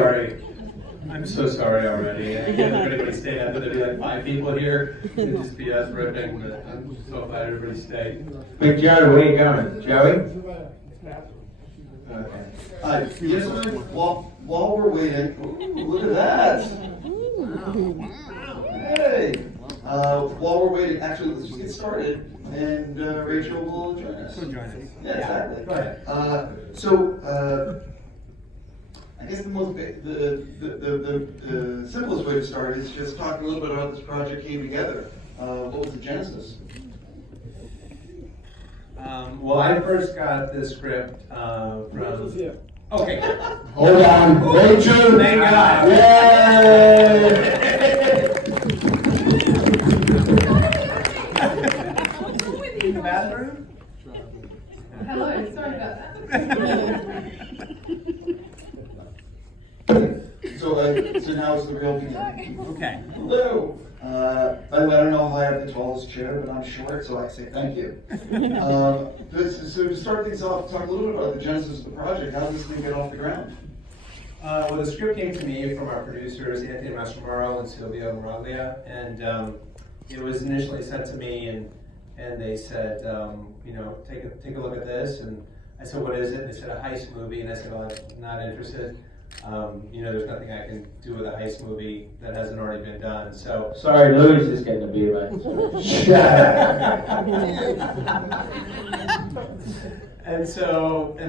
sorry. I'm so sorry already. I can't let everybody stay. I thought there'd be like 5 people here. It'd just be us ripping, but I'm so glad everybody stayed. Big Joe, where are you going? Joey? Okay. Yes, while we're waiting, look at that. Hey. While we're waiting, actually, let's just get started, and Rachel will join us. Join us. Yeah, exactly. Go ahead. I guess the simplest way to start is just talking a little bit about how this project came together. What was the genesis? Well, I first got the script from. Okay. Hold on. Rachel! Thank God. Yay! In the bathroom? Hello, sorry about that. So now it's the real beginning. Okay. Hello. By the way, I don't know how I have the tallest chair, but I'm short, so I say thank you. So to start things off, talk a little bit about the genesis of the project. How did this thing get off the ground? Well, the script came to me from our producers, Anthony Mastromauro and Silvio Miraglia, and it was initially sent to me, and they said, take a look at this, and I said, what is it? And they said, a heist movie, and I said, well, I'm not interested. There's nothing I can do with a heist movie that hasn't already been done. So Sorry, Louis is getting a beer, right? And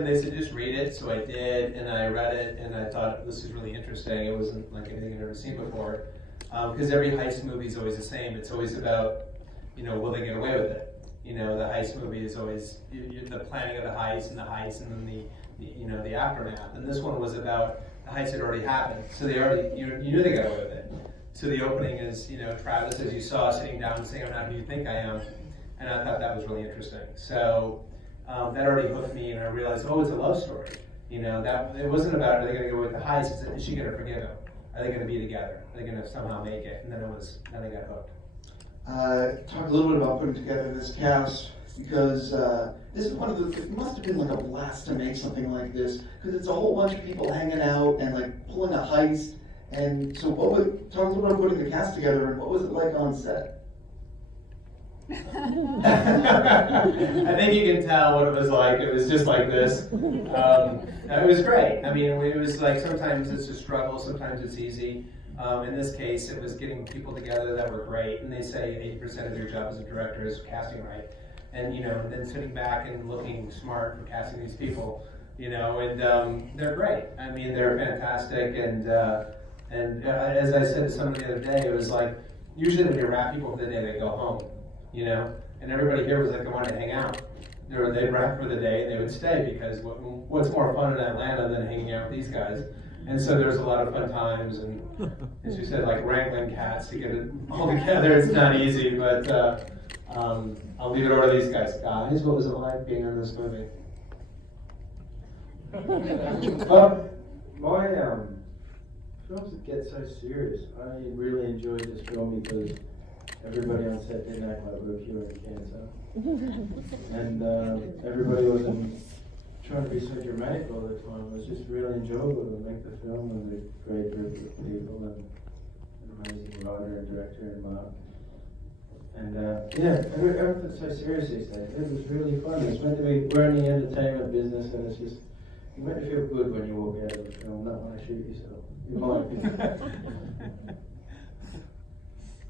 they said, just read it. So I did, and I read it, and I thought, this is really interesting. It wasn't like anything I'd ever seen before. Because every heist movie is always the same. It's always about, will they get away with it? The heist movie is always the planning of the heist, and then the aftermath. And this one was about the heist had already happened. So you knew they got away with it. So the opening is, Travis, as you saw, sitting down and saying, I'm not who you think I am. And I thought that was really interesting. So that already hooked me, and I realized, it's a love story. That it wasn't about, are they going to go with the heist? It's, is she going to forgive him? Are they going to be together? Are they going to somehow make it? And then I got hooked. Talk a little bit about putting together this cast, because this is it must have been like a blast to make something like this, because it's a whole bunch of people hanging out and like pulling a heist. And so talk a little bit about putting the cast together, and what was it like on set? I think you can tell what it was like. It was just like this. It was great. I mean, it was like sometimes it's a struggle, sometimes it's easy. In this case, it was getting people together that were great, and they say 80% of your job as a director is casting right. And then sitting back and looking smart for casting these people, and they're great. I mean, they're fantastic, and as I said to someone the other day, it was like, usually when you wrap people for the day, they go home, and everybody here was like, they wanted to hang out. They'd wrap for the day, and they would stay, because what's more fun in Atlanta than hanging out with these guys? And so there's a lot of fun times, and as you said, like wrangling cats to get it all together, it's not easy, but I'll leave it over to these guys. Guys, what was it like being in this movie? My films get so serious. I really enjoyed this film because everybody on set didn't act like we were curing cancer. And everybody wasn't trying to be so dramatic all the time. It was just really enjoyable to make the film with a great group of people and an amazing writer and director and Mark. And everything's so serious these days. It was really fun. It's meant to be, we're in the entertainment business, and it's just, you meant to feel good when you walk out of the film, not when I shoot yourself. In my opinion.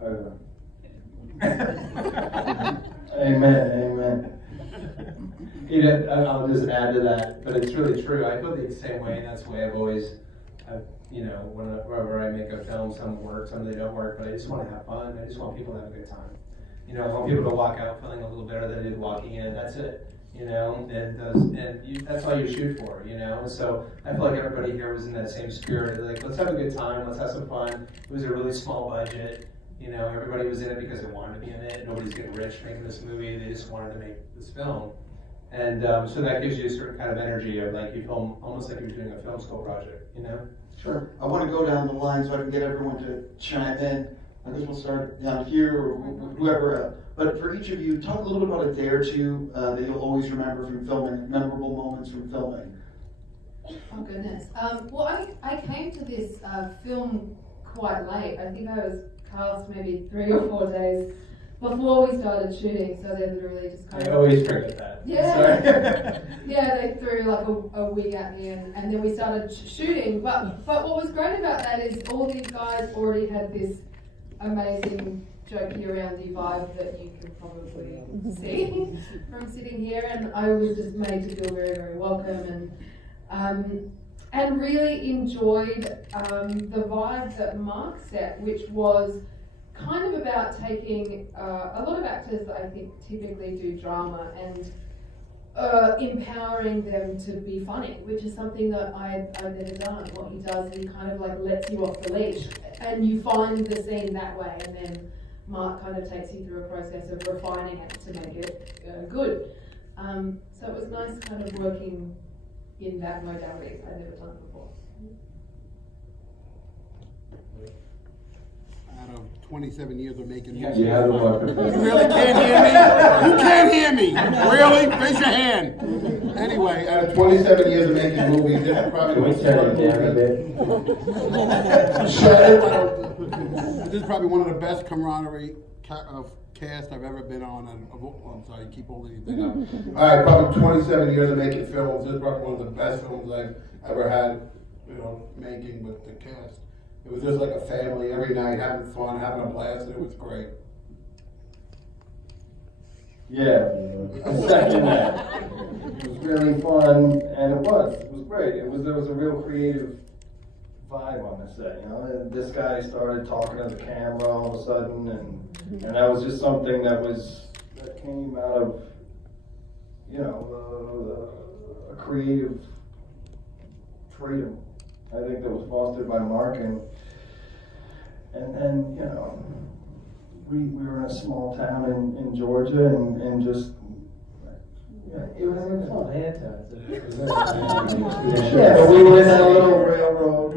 Over. Amen. I'll just add to that, but it's really true. I feel the same way, and that's the way I've always, whenever I make a film, some work, some they don't work, but I just want to have fun. I just want people to have a good time. I want people to walk out feeling a little better than they did walking in. That's it. That's all you shoot for. So I feel like everybody here was in that same spirit. Like, let's have a good time. Let's have some fun. It was a really small budget. Everybody was in it because they wanted to be in it. Nobody's getting rich making this movie. They just wanted to make this film. And so that gives you a certain kind of energy of like you film almost like you're doing a film school project, Sure. I want to go down the line so I can get everyone to chime in. I guess we'll start down here or whoever. But for each of you, talk a little bit about a day or two that you'll always remember from filming, memorable moments from filming. Oh goodness. Well, I came to this film quite late. I think I was cast maybe 3 or 4 days before we started shooting, so they literally just kind I of... always forget that. Yeah. Sorry. Yeah, they threw like a wig at me, and then we started shooting. But what was great about that is all these guys already had this amazing jokey around you vibe that you can probably see from sitting here, and I was just made to feel very, very welcome, and really enjoyed the vibe that Mark set, which was kind of about taking a lot of actors that I think typically do drama and empowering them to be funny, which is something that I've never done. What he does is he kind of like lets you off the leash and you find the scene that way, and then Mark kind of takes you through a process of refining it to make it good. So it was nice kind of working in that modality. I'd never done it before. Out of 27 years of making You movies. have the microphone. You really can't hear me? You can't hear me? Really? Raise your hand. Anyway, out of 27 years of making movies, this is probably Can we the turn it down a bit? This is probably one of the best camaraderie of cast I've ever been on. I'm sorry, keep holding anything up. All right, probably 27 years of making films. This is probably one of the best films I've ever had, making with the cast. It was just like a family every night, having fun, having a blast, and it was great. Yeah, I second that. It was really fun, and it was great. There was a real creative vibe on the set, And this guy started talking to the camera all of a sudden, and that was just something that came out of, a creative freedom. I think that was fostered by Mark, and we were in a small town in Georgia, and just it was fun. Yeah, but we were in that little railroad.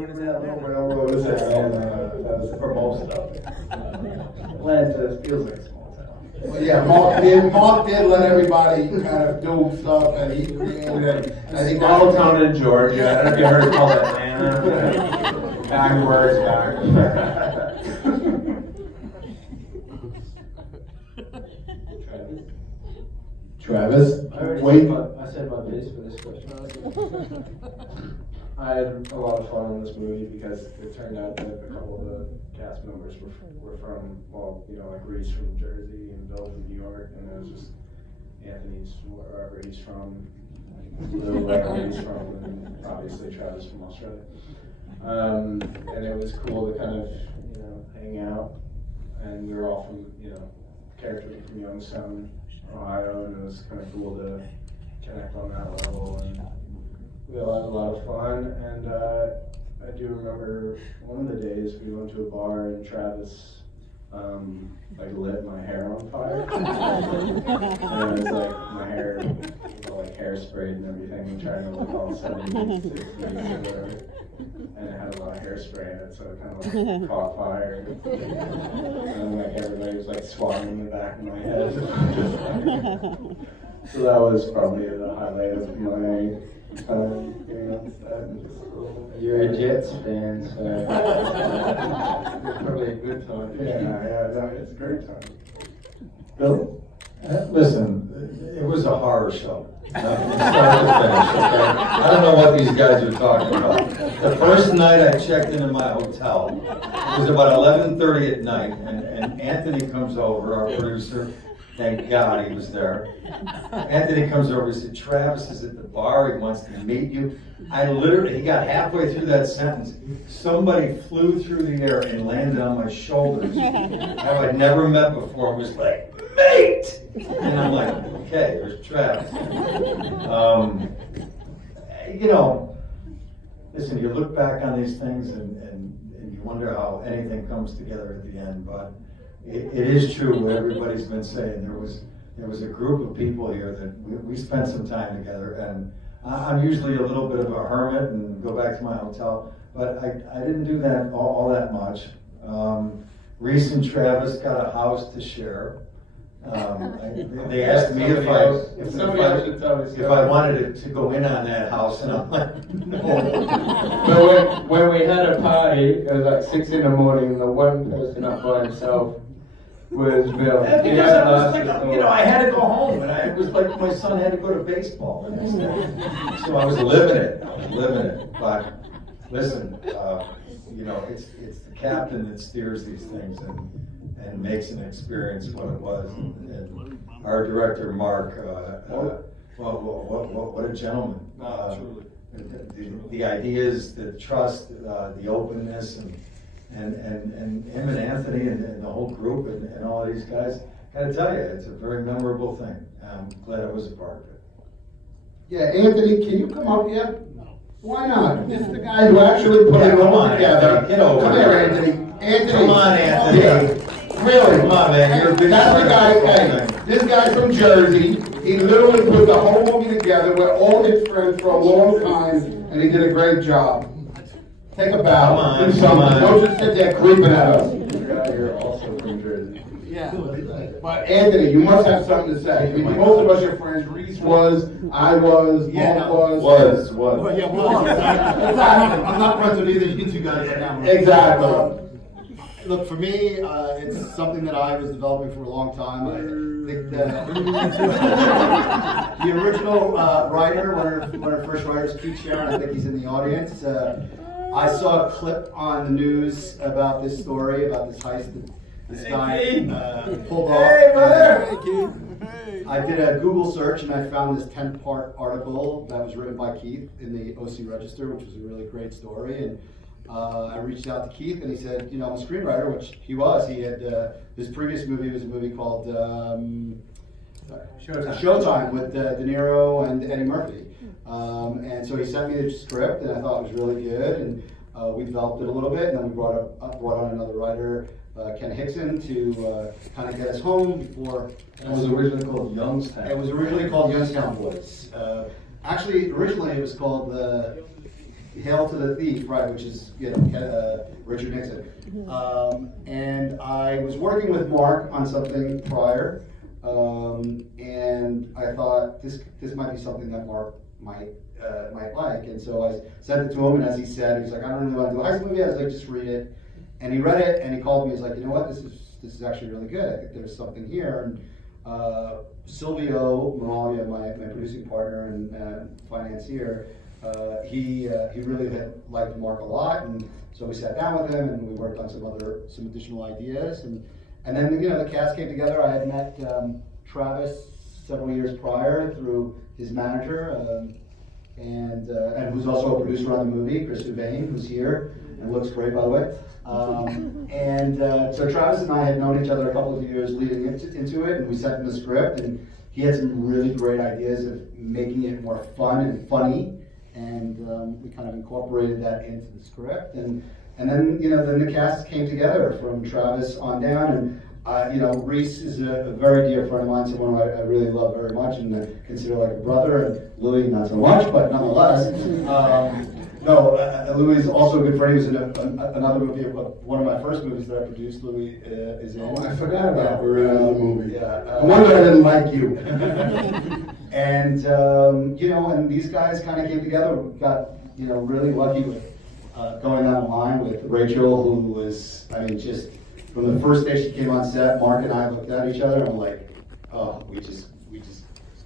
That was for most of it. Atlanta feels like a small town. Well, yeah, Mark did let everybody kind of do stuff, and he created it. I think Small town in Georgia. I don't know if you heard it called Atlanta. Backwards, Travis? I said my piece for this question. I had a lot of fun in this movie because it turned out that a couple of the cast members were from, like Rhys from Jersey and Bill from New York, and it was just Anthony's wherever he's from, Lou wherever he's from, and obviously Travis from Australia. And it was cool to kind of, hang out, and we were all from, characters from Youngstown, Ohio, and it was kind of cool to connect on that level, and we all had a lot of fun. And I do remember one of the days we went to a bar and Travis lit my hair on fire, and it was like my hair, hairsprayed and everything, and trying to look all 70s, 60s, or whatever. And it had a lot of hairspray in it, so it kind of caught fire. And everybody was swatting in the back of my head. So that was probably the highlight of my time being on set. You're a Jets fan, so Probably a good time. Yeah, it's a great time. Bill? Listen, it was a horror show. From start to finish, okay? I don't know what these guys are talking about. The first night I checked into my hotel, it was about 11:30 at night, and Anthony comes over, our producer. Thank God he was there. Anthony comes over, he said, Travis is at the bar, he wants to meet you. He got halfway through that sentence. Somebody flew through the air and landed on my shoulders, who I'd never met before, and was like, mate! And I'm like, okay, there's Travis. Listen, you look back on these things and you wonder how anything comes together at the end, but it is true what everybody's been saying. There was a group of people here that we spent some time together, and I'm usually a little bit of a hermit and go back to my hotel, but I didn't do that all that much. Rhys and Travis got a house to share. They asked me if Somebody else should tell me. I wanted to go in on that house, and I'm like, no. But when we had a party, it was like 6 in the morning, and the one person up by himself was Bill. Because I was like, I had to go home, and it was like my son had to go to baseball the next day. So I was living it. But listen, it's the captain that steers these things and makes an experience what it was. And our director, Mark, what a gentleman. The ideas, the trust, the openness, and him and Anthony and the whole group and all of these guys, gotta tell you, it's a very memorable thing. I'm glad I was a part of it. Yeah, Anthony, can you come up here? Why not? This is the guy who actually put it all together. Anthony, get over Come here, Anthony. Anthony. Come on, Anthony. Yeah. Really? Come on, man. You're a big That's the guy, fan. hey, this guy's from Jersey. He literally put the whole movie together with all his friends for a long time, and he did a great job. Take a bow. Come on, Do something. come on. Don't just sit there creeping at us. You're also from Jersey. Yeah. But Anthony, you must have something to say. I mean, most of us are friends. Rhys was, I was, Mark was. Was. Yeah, I'm not friends with either of you two guys right now. Exactly. Look, for me, it's something that I was developing for a long time. I think the original writer, one of our first writers, Keith Sharon, I think he's in the audience. I saw a clip on the news about this story, about this heist that this guy pulled off. Hey, brother! I did a Google search and I found this 10-part article that was written by Keith in the OC Register, which was a really great story. And I reached out to Keith and he said, I'm a screenwriter, which he was. He had, his previous movie was a movie called Showtime with De Niro and Eddie Murphy. And so he sent me the script and I thought it was really good. And we developed it a little bit and then we brought on another writer, Ken Hickson, to kind of get us home before. It was originally called Youngstown. It was originally called Youngstown Boys. Actually, originally it was called Hail to the Thief, right, which is Richard Nixon. And I was working with Mark on something prior, and I thought this might be something that Mark might like. And so I sent it to him, and as he said, he was like, I don't really want to do a heist movie. I was like, just read it. And he read it, and he called me. He's like, you know what? This is actually really good. I think there's something here. And Silvio Moralia, my producing partner and financier, he really had liked Mark a lot, and so we sat down with him and we worked on some additional ideas, and then the cast came together. I had met Travis several years prior through his manager, and who's also a producer on the movie, Chris Huvane, who's here and looks great, by the way. So Travis and I had known each other a couple of years leading into it, and we sent him the script, and he had some really great ideas of making it more fun and funny, and we kind of incorporated that into the script, and then then the cast came together from Travis on down, and Rhys is a very dear friend of mine, someone I really love very much and consider like a brother, and Louis not so much, but nonetheless. Louis is also a good friend. He was in another movie, one of my first movies that I produced. Louis is in. Oh, I forgot about we were in another movie. Yeah. I wonder I didn't like you. And and these guys kind of came together. We got really lucky with going on the line with Rachael, who was, just from the first day she came on set, Mark and I looked at each other and I'm like, oh, we just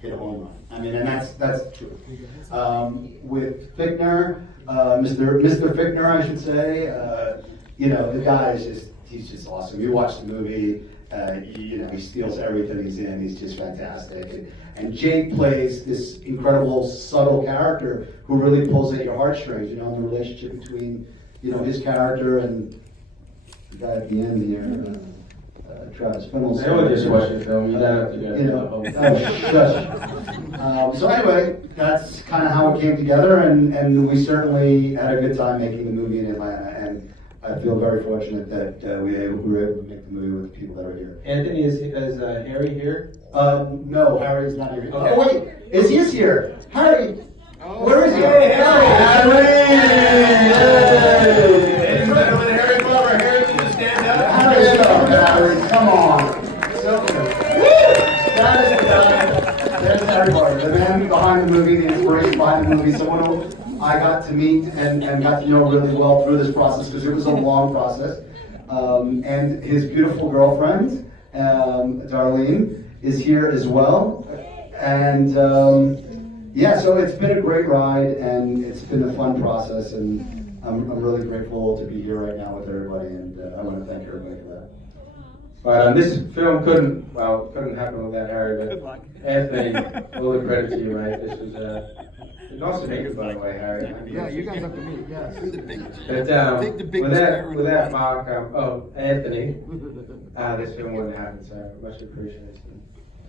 hit a home run. And that's true. With Fichtner, Mr. Fichtner, I should say, the guy is he's just awesome. You watch the movie, he steals everything he's in. He's just fantastic. And Jake plays this incredible, subtle character who really pulls at your heartstrings. The relationship between, his character and the guy at the end here, Travis Fimmel. I would just watch the film. You don't have to So anyway, that's kind of how it came together, and we certainly had a good time making the movie in Atlanta, and I feel very fortunate that we were able to make the movie with the people that are here. Anthony, is Harry here? No, Harry's not here. Okay. Oh wait, he is here. Harry, where is he? Hey, Harry! Ladies and gentlemen, Harry Glover. Harry, can you stand up? Harry, come on. So good. for this process because it was a long process. And his beautiful girlfriend, Darlene, is here as well. And yeah, so it's been a great ride, and it's been a fun process, and I'm really grateful to be here right now with everybody, and I want to thank everybody for that. But this film couldn't happen without Harry, but Anthony, all the credit to you, mate. This was nice to meet you, by the way, Harry. Yeah, you guys have to meet, yes. But without Mark, Anthony, this film wouldn't happen, so much appreciated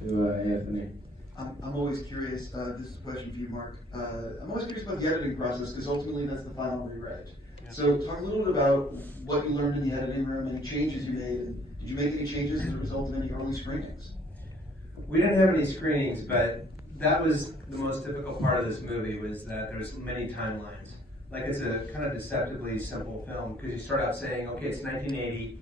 to Anthony. I'm always curious, this is a question for you, Mark. I'm always curious about the editing process, because ultimately that's the final rewrite. Yeah. So talk a little bit about what you learned in the editing room, any changes you made, and did you make any changes as a result of any early screenings? We didn't have any screenings, but that was the most difficult part of this movie, was that there's many timelines. Like, it's a kind of deceptively simple film, because you start out saying, okay, it's 1980,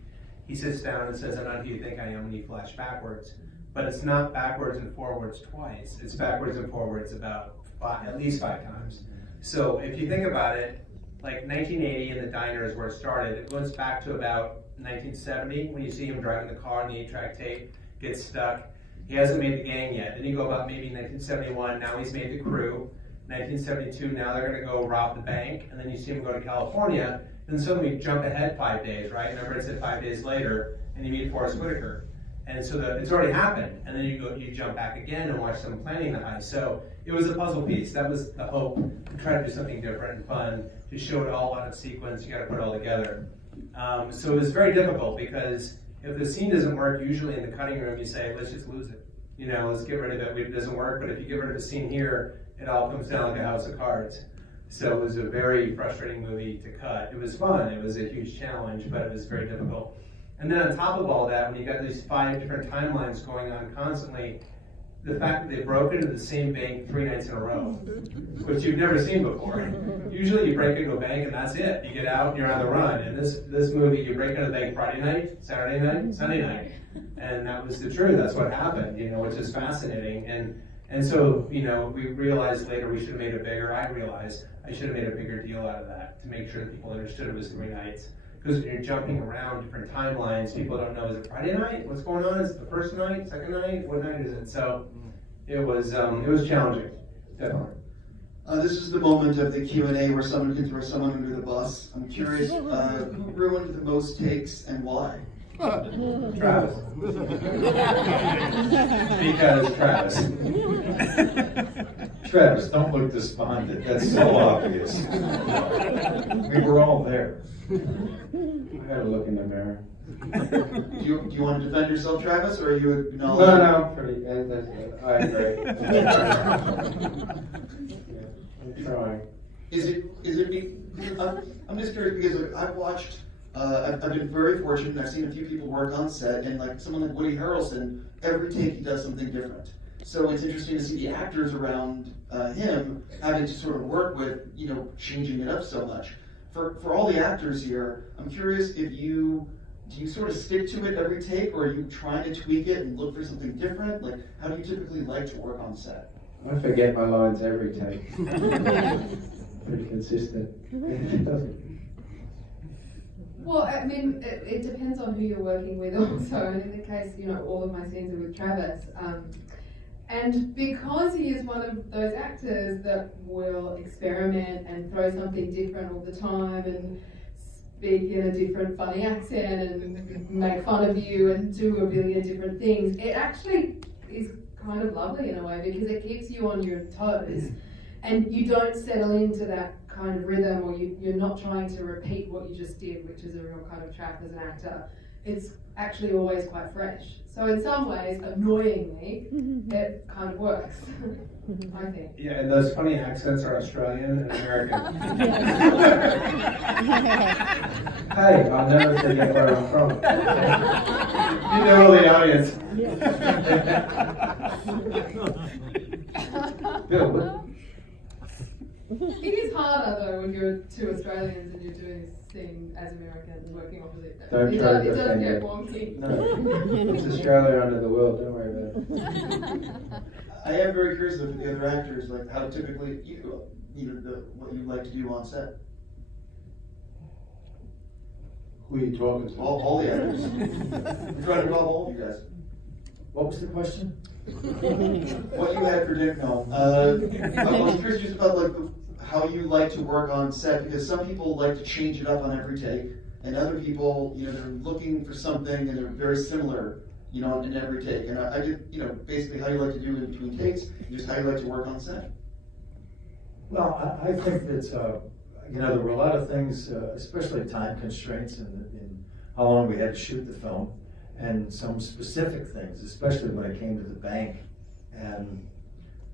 he sits down and says, I'm not who you think I am, and you flash backwards. But it's not backwards and forwards twice. It's backwards and forwards about at least 5 times. So if you think about it, like 1980 in the diner is where it started. It goes back to about 1970 when you see him driving the car and the 8-track tape gets stuck. He hasn't made the gang yet. Then you go about maybe 1971, now he's made the crew. 1972, now they're gonna go rob the bank. And then you see him go to California, and suddenly jump ahead 5 days, right? Remember it said 5 days later, and you meet Forrest Whitaker. And so it's already happened, and then you jump back again and watch them planning the heist. So it was a puzzle piece. That was the hope, to try to do something different and fun, to show it all out of sequence. You got to put it all together. So it was very difficult, because if the scene doesn't work, usually in the cutting room you say, let's just lose it. You know, let's get rid of it. It doesn't work. But if you get rid of the scene here, it all comes down like a house of cards. So it was a very frustrating movie to cut. It was fun. It was a huge challenge, but it was very difficult. And then on top of all that, when you got these 5 different timelines going on constantly, the fact that they broke into the same bank 3 nights in a row, which you've never seen before. Usually you break into a bank and that's it. You get out and you're on the run. And this movie, you break into the bank Friday night, Saturday night, Sunday night. And that was the truth. That's what happened, you know, which is fascinating. And so, you know, we realized later we should have made it bigger. I realized I should have made a bigger deal out of that to make sure that people understood it was 3 nights. Because when you're jumping around different timelines, people don't know, is it Friday night? What's going on? Is it the first night, second night? What night is it? So it was challenging, definitely. This is the moment of the Q&A where someone can throw someone under the bus. I'm curious, who ruined the most takes and why? Travis. Because Travis. Travis, don't look despondent. That's so obvious. We were all there. I had to look in the mirror. Do you want to defend yourself, Travis, or are you acknowledging? No, pretty. I agree. I'm trying. I'm just curious because like, I've watched. I've been very fortunate. I've seen a few people work on set, and like someone like Woody Harrelson, every take he does something different. So it's interesting to see the actors around him having to sort of work with, you know, changing it up so much. For all the actors here, I'm curious if do you sort of stick to it every take, or are you trying to tweak it and look for something different? Like, how do you typically like to work on set? I forget my lines every take. Pretty consistent. Well, I mean, it depends on who you're working with also. And in the case, you know, all of my scenes are with Travis. And because he is one of those actors that will experiment and throw something different all the time and speak in a different funny accent and make fun of you and do a billion different things, it actually is kind of lovely in a way, because it keeps you on your toes and you don't settle into that kind of rhythm, or you're not trying to repeat what you just did, which is a real kind of trap as an actor. It's actually always quite fresh. So in some ways, annoyingly, it kind of works, I think. Yeah, and those funny accents are Australian and American. Hey, I'll never forget where I'm from. You know the audience. Bill, It is harder though when you're 2 Australians and you're doing this scene as Americans working opposite them. Don't It try does to defend get it. wonky. No, it's Australia under the world. Don't worry about it. I am very curious of the other actors, like how typically what you like to do on set. Who are you talking to? All the actors. We're trying to involve all of you guys. What was the question? What you had for dinner? No. I was curious just about like how you like to work on set, because some people like to change it up on every take, and other people, you know, they're looking for something and they're very similar, you know, in every take. And I did, you know, basically how you like to do in between takes, and just how you like to work on set. Well, I think that, you know, there were a lot of things, especially time constraints in how long we had to shoot the film, and some specific things, especially when it came to the bank. And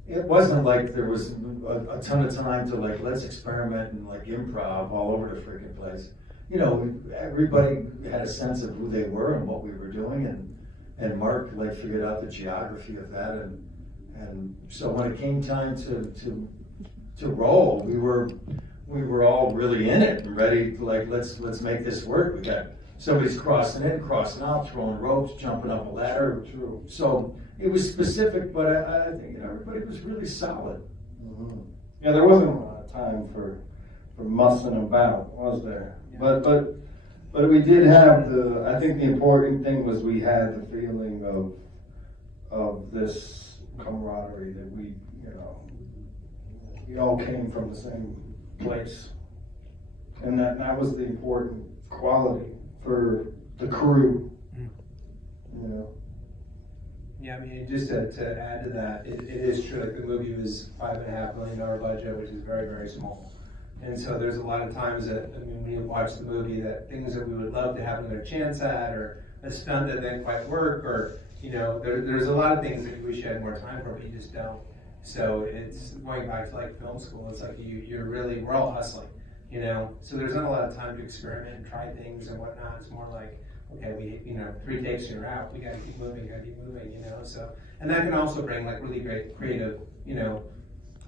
it wasn't like there was a ton of time to like, let's experiment and like improv all over the freaking place. You know, everybody had a sense of who they were and what we were doing, and Mark like figured out the geography of that, and so when it came time to roll, we were all really in it and ready to like, let's make this work. We got somebody's crossing in, crossing out, throwing ropes, jumping up a ladder. True. So it was specific, but I think, you know, everybody was really solid. Mm-hmm. Yeah, there wasn't a lot of time for mussing about, was there? Yeah. But we did have I think the important thing was we had the feeling of this camaraderie that we, you know, we all came from the same place. And that was the important quality for the crew, you know. Yeah, I mean, just to add to that, it is true, like the movie was $5.5 million budget, which is very, very small. And so there's a lot of times that, I mean, when you watch the movie, that things that we would love to have another chance at, or a stunt that didn't quite work, or, you know, there's a lot of things that we wish you had more time for, but you just don't. So it's going back to like film school, it's like we're all hustling, you know? So there's not a lot of time to experiment and try things and whatnot. It's more like, okay, you know, 3 takes and you're out. We gotta keep moving, you know? So, and that can also bring like really great creative, you know,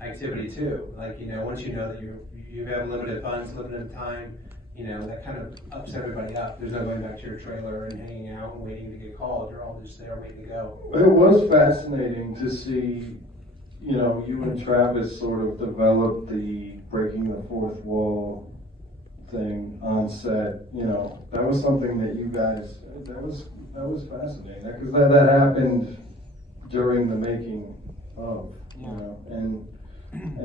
activity too. Like, you know, once you know that you have limited funds, limited time, you know, that kind of ups everybody up. There's no going back to your trailer and hanging out and waiting to get called. You're all just there waiting to go. It was fascinating to see, you know, you and Travis sort of develop the breaking the fourth wall thing on set. You know, that was something that you guys, that was fascinating, because that happened during the making of, you know, and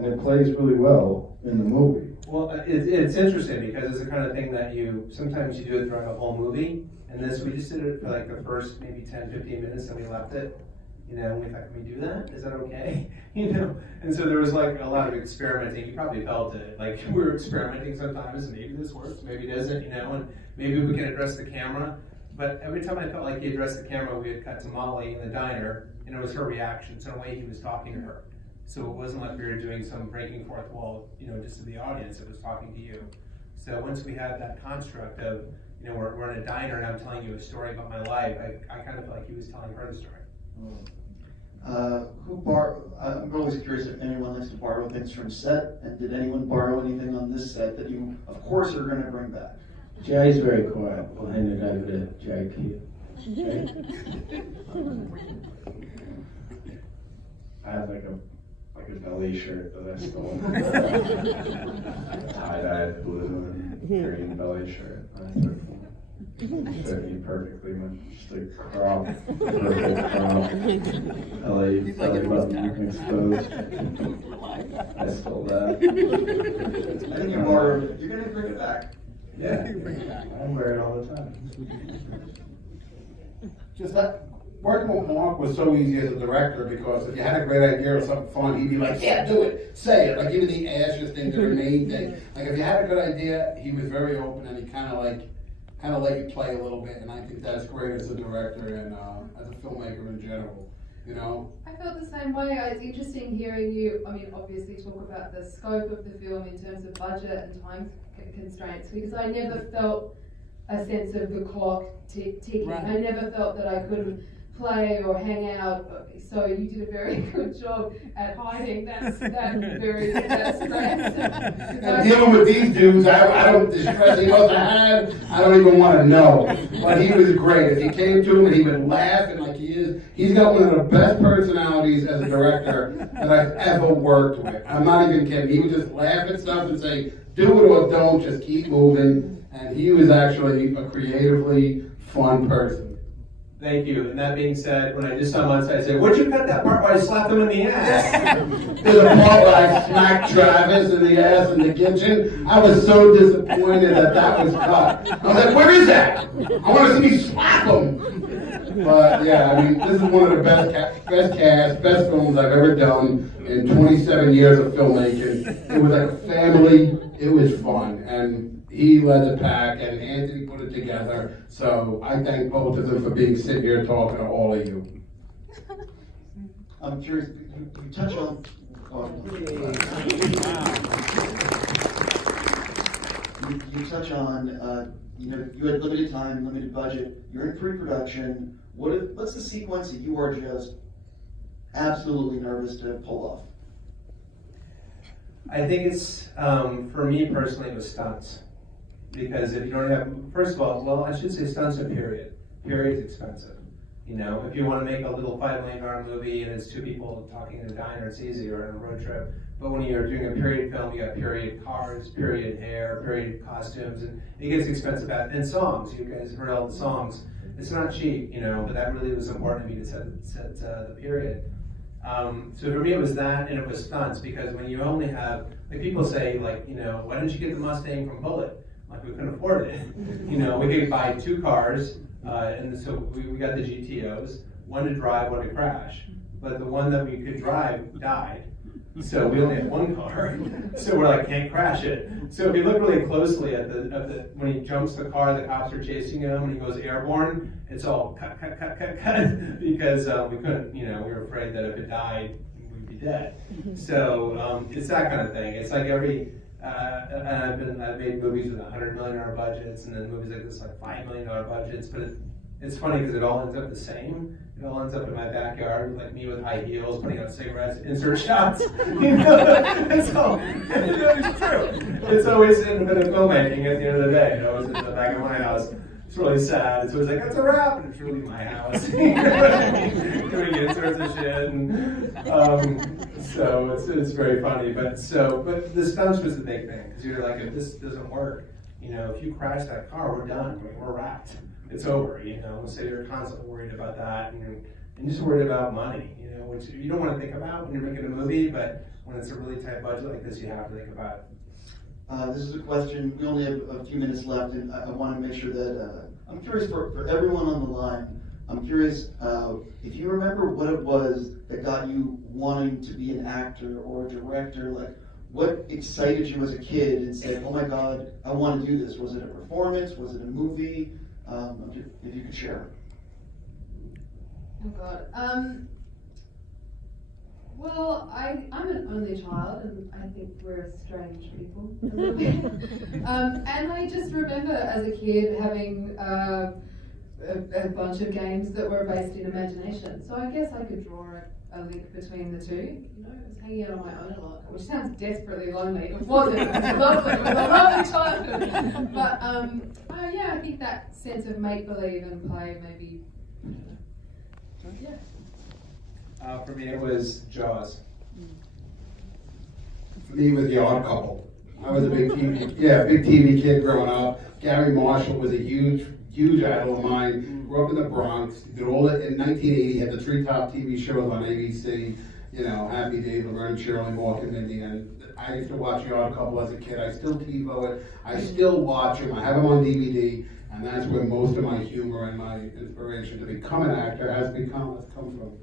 it plays really well in the movie. Well, it's interesting because it's the kind of thing that sometimes you do it throughout a whole movie, and we just did it for like the first maybe 10, 15 minutes and we left it. You know, and we thought, can we do that? Is that okay? You know, and so there was like a lot of experimenting. You probably felt it. Like we were experimenting sometimes. Maybe this works, maybe it doesn't. You know, and maybe we can address the camera. But every time I felt like he addressed the camera, we had cut to Molly in the diner, and it was her reaction. So in a way, he was talking to her. So it wasn't like we were doing some breaking fourth wall, you know, just to the audience. It was talking to you. So once we had that construct of, you know, we're in a diner and I'm telling you a story about my life, I kind of felt like he was telling her the story. I'm always curious if anyone likes to borrow things from set, and did anyone borrow anything on this set that you, of course, are going to bring back? Jay's very quiet behind the guy with the Jay. I have like a belly shirt that I stole. Tie-dyed blue and green belly shirt. Fit me perfectly, just a crop, perfect crop. LA button exposed. I stole that. I think you're going to bring it back. Yeah, I wear it all the time. Just that, working with Mark was so easy as a director, because if you had a great idea or something fun, he'd be like, yeah, do it, say it. Like even the ashes thing, the grenade thing. Like if you had a good idea, he was very open, and he kind of let you play a little bit, and I think that's great as a director and as a filmmaker in general, you know? I felt the same way. It's interesting hearing you, I mean, obviously talk about the scope of the film in terms of budget and time constraints, because I never felt a sense of the clock ticking. Right. I never felt that I couldn't play or hang out, so you did a very good job at hiding that stress. And dealing with these dudes, I don't, the stress he must have had, I don't even want to know. But he was great. If you came to him and he would laugh, and like he's got one of the best personalities as a director that I've ever worked with. I'm not even kidding. He would just laugh at stuff and say, do it or don't, just keep moving. and he was actually a creatively fun person. Thank you. And that being said, when I just saw him on set, I said, "Would you cut that part where I slapped him in the ass?" There's a part where I smacked Travis in the ass in the kitchen. I was so disappointed that was cut. I was like, "Where is that? I want to see me slap him." But yeah, I mean, this is one of the best cast, best films I've ever done in 27 years of filmmaking. It was like a family. It was fun, and he led the pack, and Anthony put it together. So I thank both of them for being sitting here talking to all of you. I'm curious, you touch on. You touch on, you had limited time, limited budget. You're in pre-production. What's the sequence that you are just absolutely nervous to pull off? I think it's, for me personally, it was stunts. Because if you don't have, first of all, well, I should say stunts are period. Period's expensive. You know, if you want to make a little $5 million movie and it's two people talking in a diner, it's easy, or on a road trip. But when you're doing a period film, you got period cars, period hair, period costumes, and it gets expensive. And songs, you guys heard all the songs. It's not cheap, you know, but that really was important to me to set the period. So for me it was that, and it was stunts, because when you only have, like people say, like, you know, why didn't you get the Mustang from Bullitt? Like, we couldn't afford it. You know, we could buy 2 cars, and so we got the GTOs, one to drive, one to crash. But the one that we could drive died. So we only had 1 car. So we're like, can't crash it. So if you look really closely at the when he jumps the car, the cops are chasing him, and he goes airborne, it's all cut, because we couldn't, you know, we were afraid that if it died, we'd be dead. So it's that kind of thing. It's like every, and I've made movies with $100 million budgets, and then movies like this, like $5 million budgets, but it's funny because it all ends up the same. It all ends up in my backyard, like me with high heels, putting out cigarettes, insert shots. You know, it's all, it's true. It's always independent filmmaking at the end of the day. You know, it's in the back of my house. It's really sad. It's always like, that's a wrap, and it's really my house. Doing inserts and shit. And, so it's very funny. But the stunts was the big thing, because you're like, if this doesn't work, you know, if you crash that car, we're done. We're wrapped. It's over, you know. So you're constantly worried about that, and just worried about money, you know, which you don't want to think about when you're making a movie, but when it's a really tight budget like this, you have to think about it. This is a question, we only have a few minutes left, and I want to make sure that, I'm curious for everyone on the line, I'm curious if you remember what it was that got you wanting to be an actor or a director, like what excited you as a kid and said, oh my God, I want to do this. Was it a performance? Was it a movie? If you could share. Oh God. Well, I'm an only child, and I think we're strange people a little bit. And I just remember as a kid having a bunch of games that were based in imagination. So I guess I could draw a link between the two. You know, I was hanging out on my own a lot, which sounds desperately lonely. It wasn't. It was lovely. It was a lovely childhood. But yeah, I think that sense of make believe and play maybe. Yeah. For me, it was Jaws. For me, it was The Odd Couple. I was a big TV kid growing up. Gary Marshall was a huge idol of mine. Grew up in the Bronx. Did all it in 1980. Had the 3 top TV shows on ABC. You know, Happy Days, Laverne and Shirley, Mork and Mindy. And I used to watch The Odd Couple as a kid. I still TiVo it. I still watch them. I have them on DVD. And that's where most of my humor and my inspiration to become an actor has come from.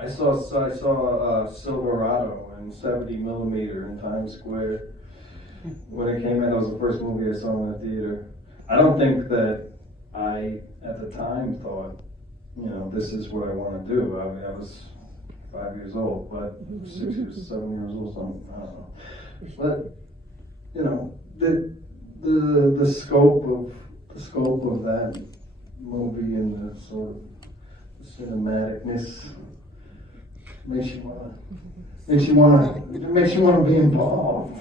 I saw Silverado in 70 millimeter in Times Square when it came out. That was the first movie I saw in the theater. I don't think that I, at the time, thought, you know, this is what I want to do. I mean, I was 5 years old, but 6 years, 7 years old, something, I don't know. But, you know, the scope of that movie and the sort of cinematicness makes you want to be involved.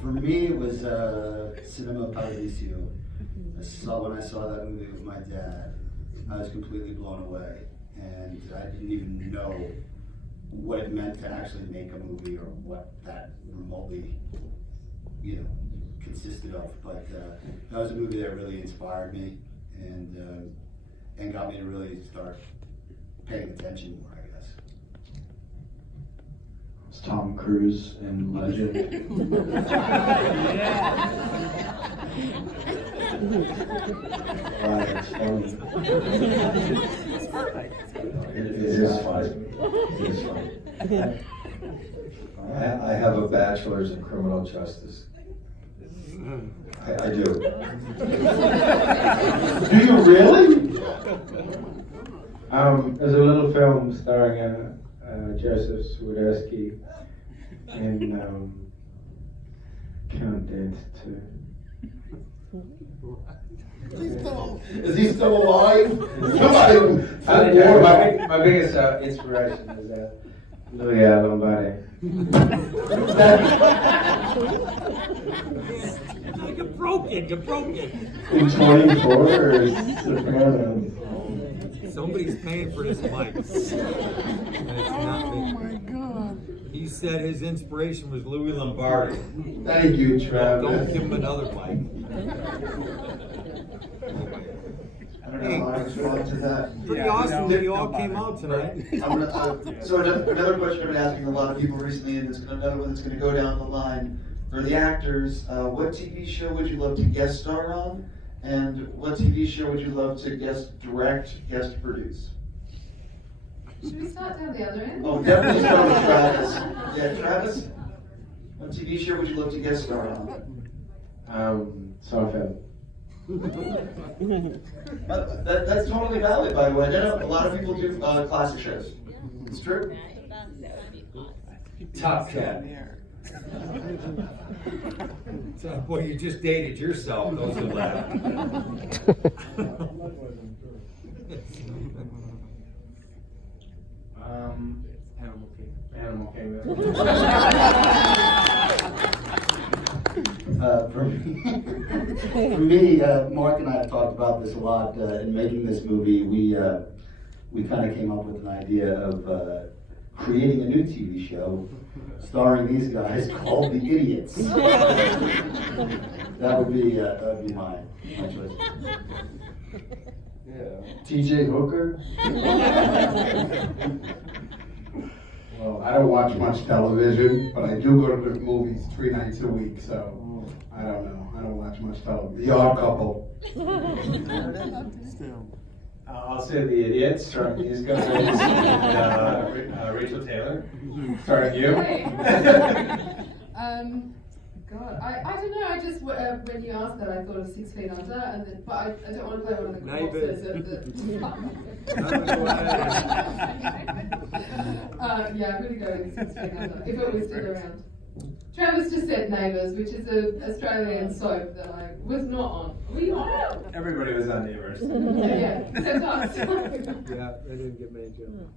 For me, it was Cinema Paradiso. When I saw that movie with my dad, I was completely blown away, and I didn't even know what it meant to actually make a movie or what that remotely, consisted of. But that was a movie that really inspired me and got me to really start paying attention more, I guess. It's Tom Cruise in Legend. It's funny. It is funny. It is funny. I have a bachelor's in criminal justice. I do. Do you really? There's a little film starring Joseph Swiderski in Count Dance 2. Is he still alive? My biggest inspiration is Lombardi. You're broken. In 24 or Sopranos? Somebody's paying for this mic. And it's not me. Oh my God. He said his inspiration was Louis Lombardi. Thank you, Travis. Don't give him another mic. I don't know how I respond to that. Pretty awesome that you all came out tonight. So another question I've been asking a lot of people recently, and it's another one that's going to go down the line. For the actors, what TV show would you love to guest star on? And what TV show would you love to guest direct, guest produce? Should we start down the other end? Oh, definitely start with Travis. Yeah, Travis, what TV show would you love to guest star on? Seinfeld. That's totally valid, by the way. I know a lot of people do classic shows. It's true. Top 10. Boy, you just dated yourself, those who laugh. Animal Kingdom. For me, Mark and I have talked about this a lot. In making this movie, we kind of came up with an idea of creating a new TV show starring these guys called The Idiots. That would be my choice. Yeah. TJ Hooker. Well, I don't watch much television, but I do go to the movies 3 nights a week, so I don't know. I don't watch much television. The Odd Couple. Still. I'll say The Idiots, starring these guys, and Rachael Taylor, starring you. God, I don't know. I just when you asked that, I thought of 6 Feet Under, and then, but I don't want to play one of the corpses of the. Yeah, I'm gonna go with 6 Feet Under if it was still around. Travis just said Neighbours, which is an Australian soap that I was not on. Were you on it? Everybody was on Neighbours. Yeah, except us. Yeah, I didn't get many jokes.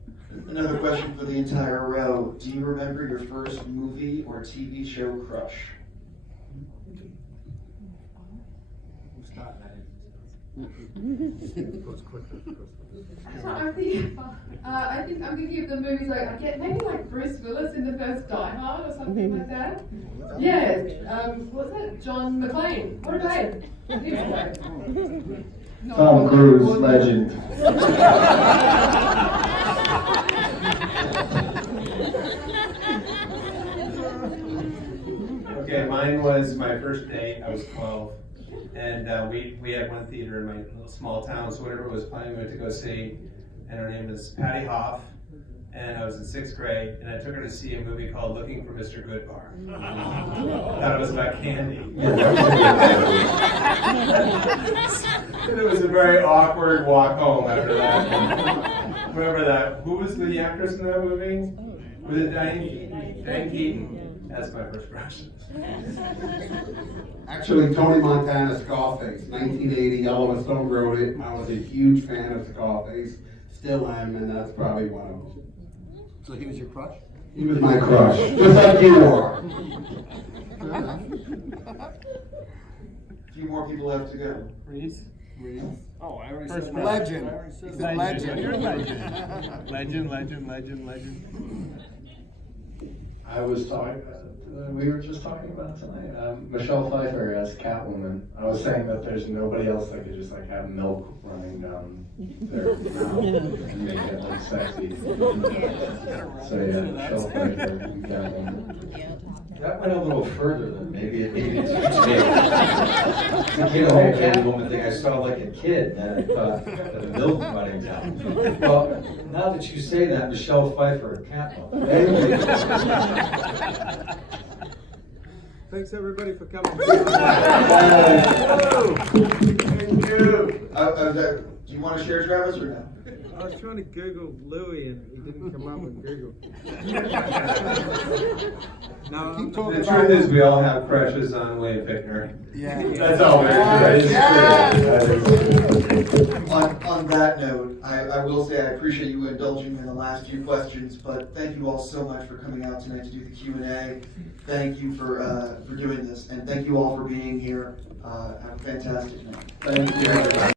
Another question for the entire row. Do you remember your first movie or TV show crush? I think I'm thinking of the movies like I get maybe like Bruce Willis in the first Die Hard or something like that. Yeah, what's that? John McClane. What about him? He was great. Tom Cruise, legend. Okay, mine was my first date. I was 12. And we had one theater in my little small town, so whatever was playing, we went to go see. And her name is Patty Hoff. And I was in 6th grade, and I took her to see a movie called Looking for Mr. Goodbar. I thought it was about candy. And it was a very awkward walk home after that. Remember that? Who was the actress in that movie? Was it Diane Keaton? Diane Keaton. That's my first crush. Actually, Tony Montana's Scarface, 1980. Oliver Stone wrote it. I was a huge fan of Scarface. Still am, and that's probably one of them. So he was your crush? He was my crush, just like you are. A few more people have to go. Rhys? Oh, I already First said one. legend. I already said He said legend. You're legend. Legend. I was talking, we were just talking about tonight, Michelle Pfeiffer as Catwoman. I was saying that there's nobody else that could just like have milk running down their mouth and make it like sexy. So yeah, Michelle Pfeiffer and Catwoman. That went a little further than maybe it needed to. The whole Catwoman thing, I saw like a kid, and I thought, the milk running down. Well, now that you say that, Michelle Pfeiffer, Catwoman. Thanks everybody for coming. Thank you. Do you want to share, Travis, or no? I was trying to Google Louis and he didn't come up with Google. No, The truth is, we all have crushes on William Fichtner. Yeah. That's all there is. On that note, I will say I appreciate you indulging me in the last few questions, but thank you all so much for coming out tonight to do the Q&A. Thank you for doing this, and thank you all for being here. Have a fantastic night. Thank you.